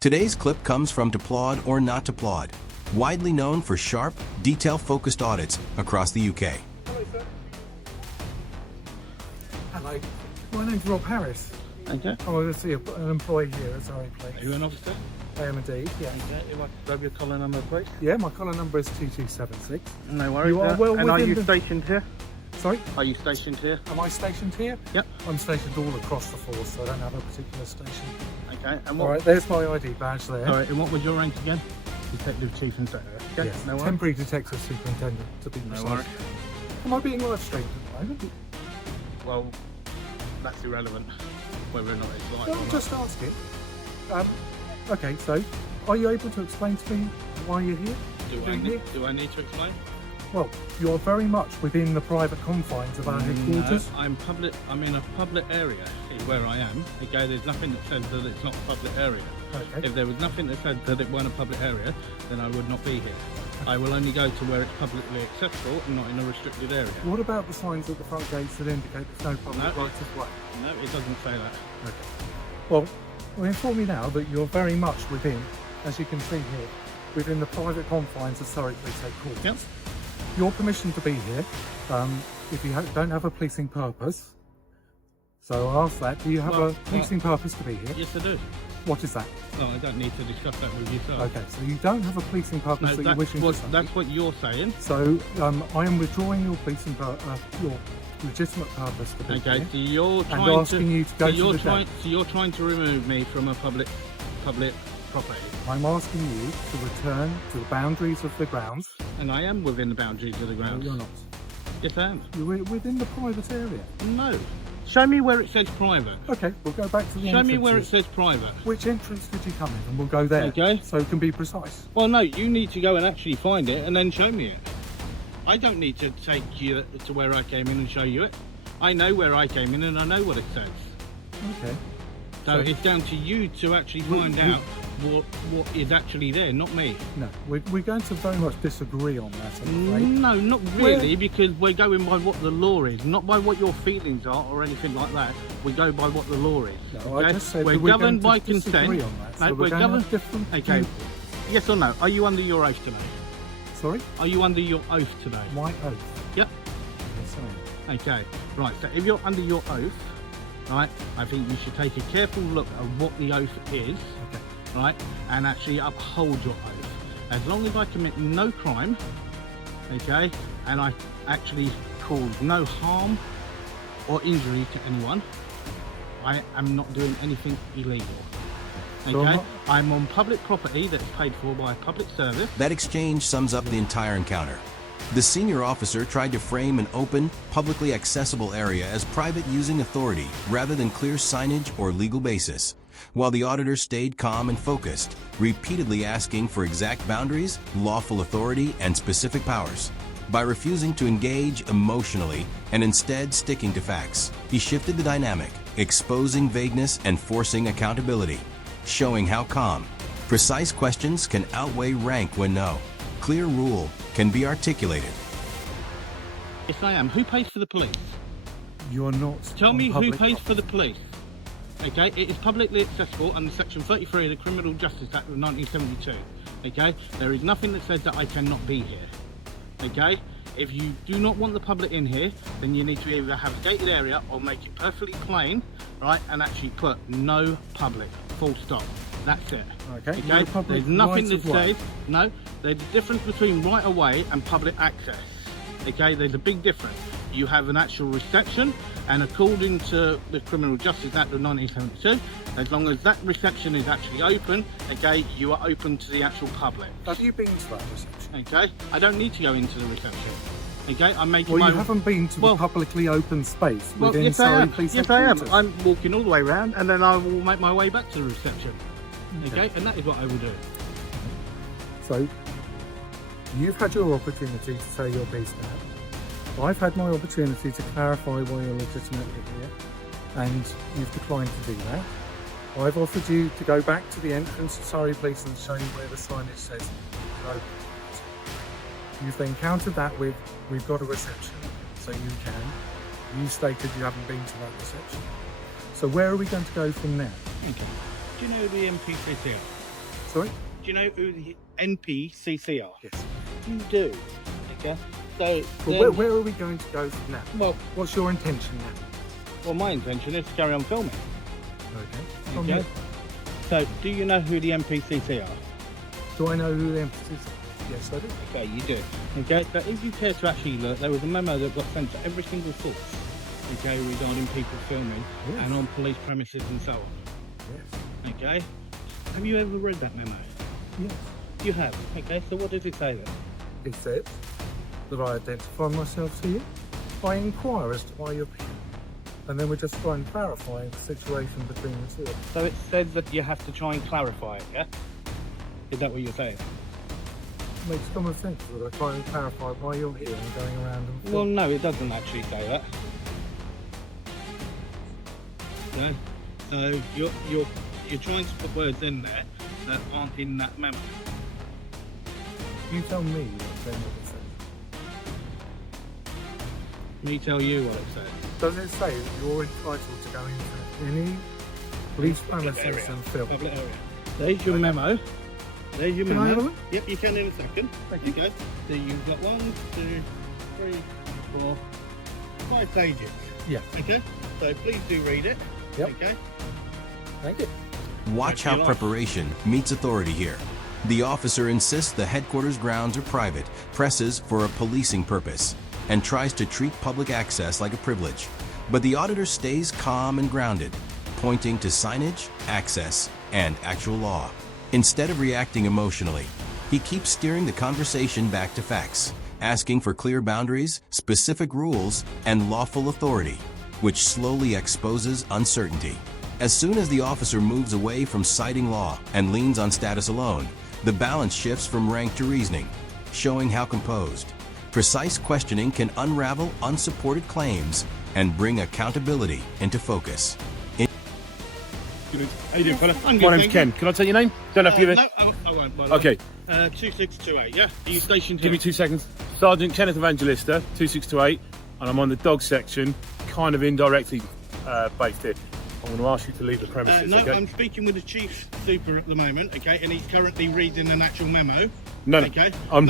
Today's clip comes from To Plod or Not to Plod, widely known for sharp, detail-focused audits across the UK. Hello, sir. Hello. My name's Rob Harris. Okay. I'm obviously an employee here at Surrey Police. Are you an officer? I am indeed, yeah. Okay. You want to grab your collar number, please? Yeah, my collar number is 2276. No worries. You are well and are within you the- stationed here? Sorry? Are you stationed here? Am I stationed here? Yep. I'm stationed all across the force, so I don't have a particular station. Okay. And what? Alright, there's my ID badge there. Sorry. And what was your rank again? Detective Chief Inspector. Okay. Yes, No worries. temporary detective superintendent, to be No precise. worries. Am I being live streamed at the moment? Well, that's irrelevant. Whether or not it's live. No, or I'm not. just asking. Okay, so are you able to explain to me why you're here? Do I need to explain? Well, you're very much within the private confines of our headquarters. No, I'm in a public area where I am. Okay, there's nothing that says that it's not a public area. Okay. If there was nothing that said that it weren't a public area, then I would not be here. I will only go to where it's publicly accessible and not in a restricted area. What about the signs at the front gates that indicate there's no public No. rights of way? No, it doesn't say that. Okay. Well, inform you now that you're very much within, as you can see here, within the private confines of Surrey Police Headquarters. Yep. Your permission to be here, if you don't have a policing purpose. So I'll ask that, do you have a policing purpose to be here? Yes, I do. What is that? No, I don't need to discuss that with you, sir. Okay, so you don't have a policing purpose No, that you're wishing to say. that's what you're saying. So I am withdrawing your policing your legitimate purpose to be Okay, here. so you're And trying asking you to go to the deck. So you're trying to remove me from a public property. I'm asking you to return to the boundaries of the grounds. And I am within the boundaries of the grounds. No, you're not. Yes, I am. You're within the private area. No. Show me where it says private. Okay, we'll go back to the Show me where it entrances. says private. Which entrance did you come in? And we'll go there. Okay. So it can be precise. Well, no, you need to go and actually find it and then show me it. I don't need to take you to where I came in and show you it. I know where I came in and I know what it says. Okay. So it's down to you to actually find out what is actually there, not me. No, we're going to very much disagree on that, I'm afraid. No, not really, because we're going by what the law is, not by what your feelings are or anything like that. We go by what the law is. No, okay? I just said we're that we're governed going by to disagree consent. on that. No, So we're we're going to governed. have different Okay. views. Yes or no? Are you under your oath today? Sorry? Are you under your oath today? My oath. Yep. Yes, I am. Okay. Right. So if you're under your oath, right, I think you should take a careful look at what the oath is. Okay. Right, and actually uphold your oath. As long as I commit no crime, okay, and I actually cause no harm or injury to anyone, I am not doing anything illegal. So Okay, I'm on public property that's paid for by a public service. That exchange sums up the entire encounter. The senior officer tried to frame an open, publicly accessible area as private using authority rather than clear signage or legal basis, while the auditor stayed calm and focused, repeatedly asking for exact boundaries, lawful authority, and specific powers. By refusing to engage emotionally and instead sticking to facts, he shifted the dynamic, exposing vagueness and forcing accountability, showing how calm, precise questions can outweigh rank when no clear rule can be articulated. Yes, I am. Who pays for the police? You're not. Tell on me who public pays for property. the police. Okay, it is publicly accessible under Section 33 of the Criminal Justice Act of 1972. Okay, there is nothing that says that I cannot be here. Okay, if you do not want the public in here, then you need to either have a gated area or make it perfectly plain, right, and actually put no public, full stop. That's it. Okay, no public There's nothing right that of way. says, no, there's a difference between right of way and public access. Okay, there's a big difference. You have an actual reception, and according to the Criminal Justice Act of 1972, as long as that reception is actually open, okay, you are open to the actual public. Have you been to that reception? Okay, I don't need to go into the reception. Okay, I'm making Well, my... you haven't been to the publicly open space within yes, I Surrey am. Police Yes, I am. Headquarters. I'm walking all the way around, and then I will make my way back to the reception. Okay, and that is what I will do. So, you've had your opportunity to say your piece now. I've had my opportunity to clarify why you're legitimately here, and you've declined to do that. I've offered you to go back to the entrance of Surrey Police and show you where the signage says no. You've then countered that with, we've got a reception, so you can. You stated you haven't been to that reception. So where are we going to go from there? Okay. Do you know the MPCC? Sorry? Do you know who the NPCC are? Yes. You do. Okay. So, Well, where are we going to go from now? well, What's your intention now? well, my intention is to carry on filming. Okay. From Okay. here. So, do you know who the NPCC are? Do I know who the emphasis is? Yes, I do. Okay, you do. Okay, but if you care to actually look, there was a memo that got sent to every single source, okay, regarding people filming Yes. and on police premises and so on. Yes. Okay? Have you ever read that memo? Yes. You have. Okay, so what does it say then? It says that I identify myself to you. I inquire as to why you're here. And then we just try and clarify the situation between the two. So it says that you have to try and clarify it, yeah? Is that what you're saying? It makes common sense that I try and clarify why you're here and going around and Well, no, it doesn't actually say that. No. So you're trying to put words in there that aren't in that memo. you tell me what's in what it says. Let me tell you what it says. Does it say that you're entitled to go into any police premises area. and film? Public area. There's your memo. There's your Can I memo. have a look? Yep, you can in a second. Thank you. Okay. So you've got 1, 2, 3, 4, 5 pages. Yeah. Okay. So please do read it. Yep. Okay. Thank you. Watch how preparation meets authority here. The officer insists the headquarters grounds are private, presses for a policing purpose, and tries to treat public access like a privilege. But the auditor stays calm and grounded, pointing to signage, access, and actual law. Instead of reacting emotionally, he keeps steering the conversation back to facts, asking for clear boundaries, specific rules, and lawful authority, which slowly exposes uncertainty. As soon as the officer moves away from citing law and leans on status alone, the balance shifts from rank to reasoning, showing how composed, precise questioning can unravel unsupported claims and bring accountability into focus. How you doing, fella? I'm good, My name's thank Ken. Can I take your name? Don't have to give it. No, I won't. by the way. Okay, 2628, yeah? Are you stationed give me 2 seconds. Sergeant Kenneth Evangelista, 2628, and I'm on the dog section, kind of indirectly based here. I'm going to ask you to leave the premises, No, okay? I'm speaking with the chief super at the moment, okay, and he's currently reading an actual memo. No, no. Okay. I'm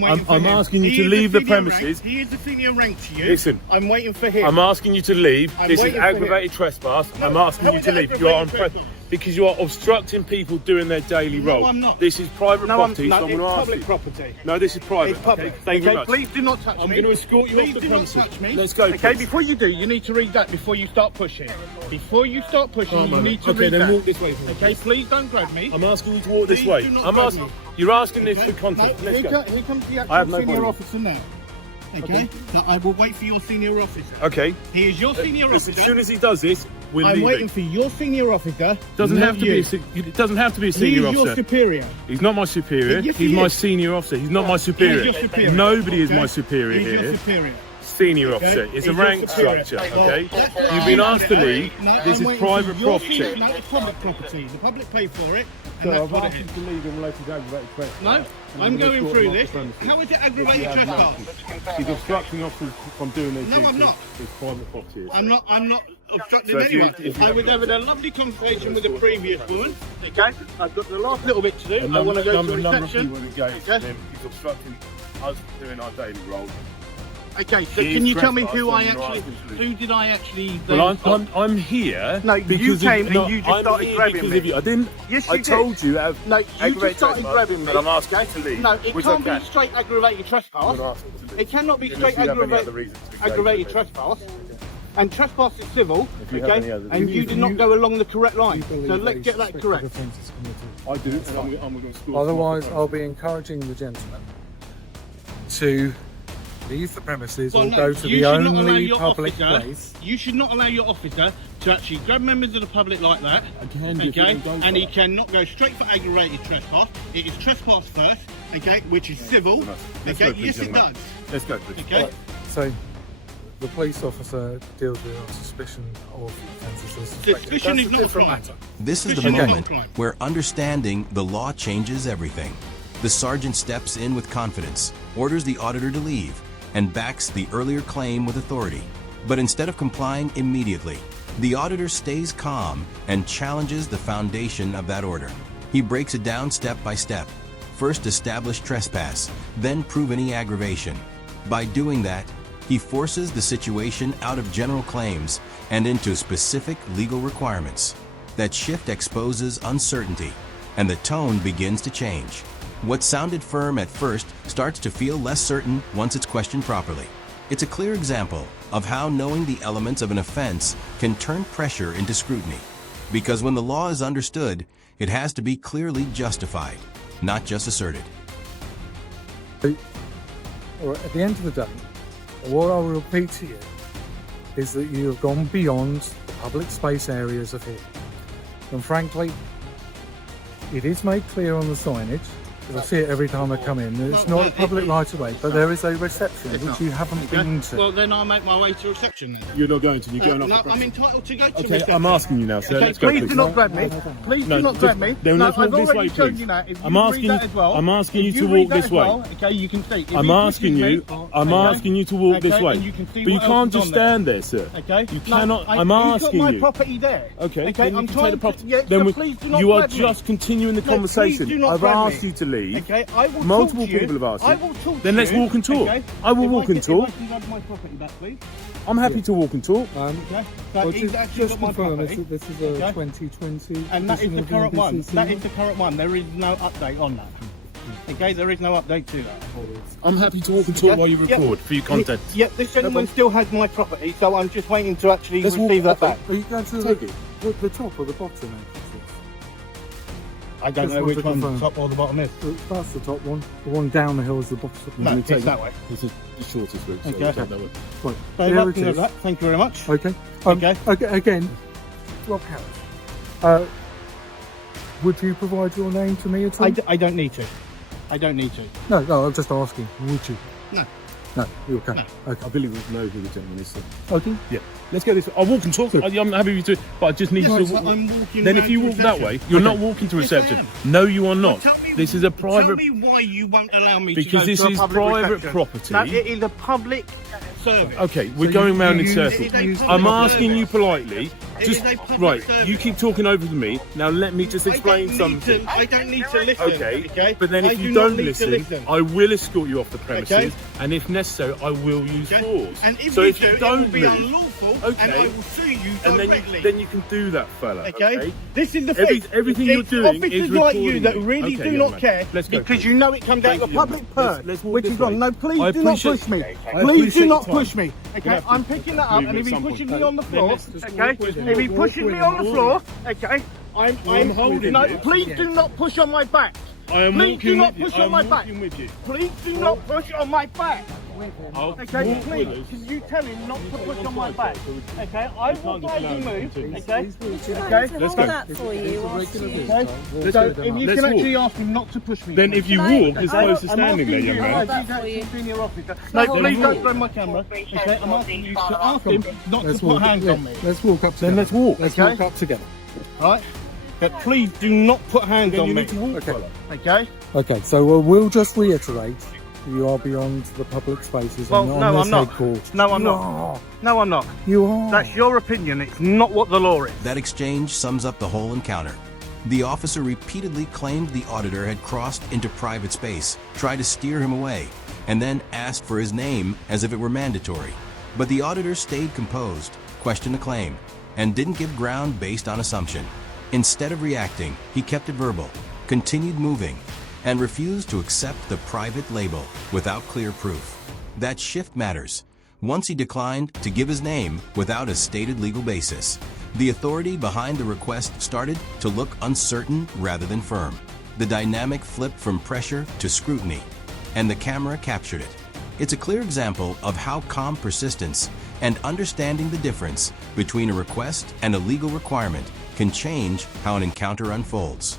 waiting for him. asking you He to is leave a the senior premises. Rank. He is a senior rank to you. Listen. I'm waiting for him. I'm asking you to leave. I'm This is waiting for aggravated trespass. No, I'm asking how you is to it leave. You are on aggravated trespass? because you are obstructing people doing their daily No, role. I'm not. This is private no, property, no, so I'm it's going to ask public you. property. No, this is private. It's public. Okay, thank you very much. Please do not touch I'm me. going to escort you Please off the do not premises. touch me. Let's go. Okay, please. before you do, you need to read that before you start pushing. Before you start pushing, Come you on, need to okay, read then that. walk this way for me. Okay, please don't grab me. I'm asking you to walk this Please way. do not I'm grab asking. me. You're asking this Okay? for context. No, Let's go. Here comes the I have actual no senior problem. officer now. Okay? Now I will wait for your senior officer. Okay. He is your senior Listen, officer. as soon as he does this, we're I'm leaving. waiting for your senior officer. Doesn't not have to you. it doesn't have to be a He's senior your officer. superior. He's not my superior. Yes, He's he my is. senior officer. He's not my superior. He's your superior. Nobody is Okay? my superior He's here. your superior. Senior officer. It's He's a your rank superior. structure. Well, Okay. that's what You've been I'm asked to doing. leave. No, This I'm is waiting for private your property. senior- No, it's public property. The public paid for it. And So that's I've what asked it you is. to leave in relation to aggravated trespass. No, And I'm gonna going escort through him off this. the premises. How is it If aggravated you have trespass? noticed. He's obstructing officers from doing their No, duty. I'm not. It's private property. I'm not obstructing So if you- anyone. if you- I was having a lovely conversation with the previous woman. Okay, I've got the last little bit to do. A I want to go to number of reception. people engaged Okay. with him. He's obstructing us doing our daily role. Okay, so He can is you tell me trespassing, who I you're actually, asking to leave. who did I actually? Well, stop? I'm here. No, you because came of, and no, you just I'm started here grabbing because me. Of you. I didn't. Yes, I you did. told you. Have No, you aggravated just started trespass, grabbing me. But I'm asking okay? you to leave. No, it which can't I can. be straight aggravated trespass. I'm not asking you to leave. It cannot be Unless straight you have any other reason to engage aggravated with me. trespass. And trespass is civil, If you have any other and you reason. did not go along the correct line. So let's get that correct. I do, and I'm going to school. Otherwise, I'll be encouraging the gentleman to leave the premises Well, or no, go to you the should not allow only your public officer- place. You should not allow your officer to actually grab members of the public like that. I can do if Okay, you go for and he that. cannot go straight for aggravated trespass. It is trespass first, okay, which is civil. Let's Okay, go, please, yes it gentlemen. does. Let's go, please. Okay. So, the police officer deals with on suspicion of offences or suspected. Suspicion That's is a not a different crime. matter. This is the Suspicion is not moment a crime. where understanding the law changes everything. The sergeant steps in with confidence, orders the auditor to leave, and backs the earlier claim with authority. But instead of complying immediately, the auditor stays calm and challenges the foundation of that order. He breaks it down step by step. First establish trespass, then prove any aggravation. By doing that, he forces the situation out of general claims and into specific legal requirements. That shift exposes uncertainty, and the tone begins to change. What sounded firm at first starts to feel less certain once it's questioned properly. It's a clear example of how knowing the elements of an offense can turn pressure into scrutiny. Because when the law is understood, it has to be clearly justified, not just asserted. Or at the end of the day, what I will repeat to you is that you have gone beyond the public space areas of here. And frankly, it is made clear on the signage, because I see it every time I come in, that it's not a public right of way, but there is a reception which you haven't been to. Well, then I'll make my way to reception then. You're not going to. You're going No, off. I'm entitled to go to Okay, reception. I'm asking you now, sir. Okay, Let's go, please do not grab me. Please do not grab me. Then No, let's walk I've this already way, shown please. you that. If you I'm read asking that you- as well, I'm asking if you to read walk that this as way. well, okay, you can see. If I'm he asking pushes you. me, I'm okay, asking you to walk this okay, way. and you can see But you what else can't is just on there. stand there, sir. Okay. You No, cannot. I'm you've asking got my you. property there. Okay. Then you I'm can take trying the to. property. Yeah, Then so please do not you are grab me. just continuing the No, please conversation. do not I've grab asked me. you to leave. Okay, I will Multiple talk to you. people have asked you. I will talk Then to let's you. walk and talk. Okay? I will If walk can- and talk. If I can have my property back, please. I'm happy to walk and talk. Okay. So Well, he's actually just got my confirm, property. this is a Okay. 2020 And that is edition the of current one. NBCC That is the current one. There is no update on that. Okay, there is no update to that. I'm happy to walk and talk Okay. while you record for your content. Yeah, this gentleman still has my property, so I'm just waiting to actually receive that back. Are you going to Take it. the top or the bottom? I don't Just know want which to one the confirm. top or the bottom is. That's the top one. The one down the hill is the bottom. No, me it's take that way. This is the shortest route. So Okay. we'll take that way. Right, So here that's it is. that. Thank you very much. Okay. Okay. Again, Rob Harris. Would you provide your name to me at all? I don't need to. I don't need to. No, I'm just asking. Would you? No. No, you're okay. I Okay. believe we know who the gentleman is. So. Okay. Yeah. Let's go this way. I'll walk and talk. I'm happy with you, but I just need Yes, to. but I'm walking Then if round you to walk that reception. way, you're not walking to Yes, I reception. am. No, you are not. Tell me- This is a private. Tell me why you won't allow me Because to go this to a is public private reception. property. No, it is a public service. Okay, we're So going you- round in you- circles. It is a I'm public asking you service. politely. It Just is a public right. service. You keep talking over to me. Now let me just explain something. I don't need to listen. Okay, but then I if do you not don't need to listen, I will escort you off the premises, Okay. and if necessary, I will use Okay? force. And if so you if do, you it will don't be move, unlawful, okay, and I will sue you and directly. then you can do that, fella. Okay? This is the Every- thing. everything It's you're doing officers is like you recording that me. really Okay, do young not man. care Let's go, because please. you know it comes out Thank of the you, young public man. purse, Let's walk which this is wrong. way. No, I please do not appreciate- push me. I Please do appreciate not your time. push me. Okay, have to I'm picking that up, move and at if he some pushes point. me on the Then floor, let's just okay, walk with if he me. pushes me on the floor, okay, I'm holding no, you. please do not push on my back. I am Please do walking not with you. push I on am my back. walking with you. Please do not push on my back. I'll Okay, walk please, with us. can you tell him not to push on my back? Okay, I will can't just gladly allow move. him to. Okay, Okay, okay. Let's go. that for you. whilst you- Okay. Let's So go. if you Let's can actually walk. ask him not to push me. Then if you Can I- walk as opposed to I'm standing there, asking young you, man. as that he's for actually you. senior officer. No, No, please walk. don't throw my camera. Okay, I'm asking you to ask him not to put hands on me. Let's walk up together. Then let's walk, Let's okay? walk up together. Right? But please do not put hands Then on you me. need to walk, Okay. fella. Okay? Okay, so we'll just reiterate. You are beyond the public spaces. Well, and no, on this I'm not. headquarters. No, I'm You not. are. No, I'm not. You are. That's your opinion. It's not what the law is. That exchange sums up the whole encounter. The officer repeatedly claimed the auditor had crossed into private space, tried to steer him away, and then asked for his name as if it were mandatory. But the auditor stayed composed, questioned the claim, and didn't give ground based on assumption. Instead of reacting, he kept it verbal, continued moving, and refused to accept the private label without clear proof. That shift matters. Once he declined to give his name without a stated legal basis, the authority behind the request started to look uncertain rather than firm. The dynamic flipped from pressure to scrutiny, and the camera captured it. It's a clear example of how calm persistence and understanding the difference between a request and a legal requirement can change how an encounter unfolds.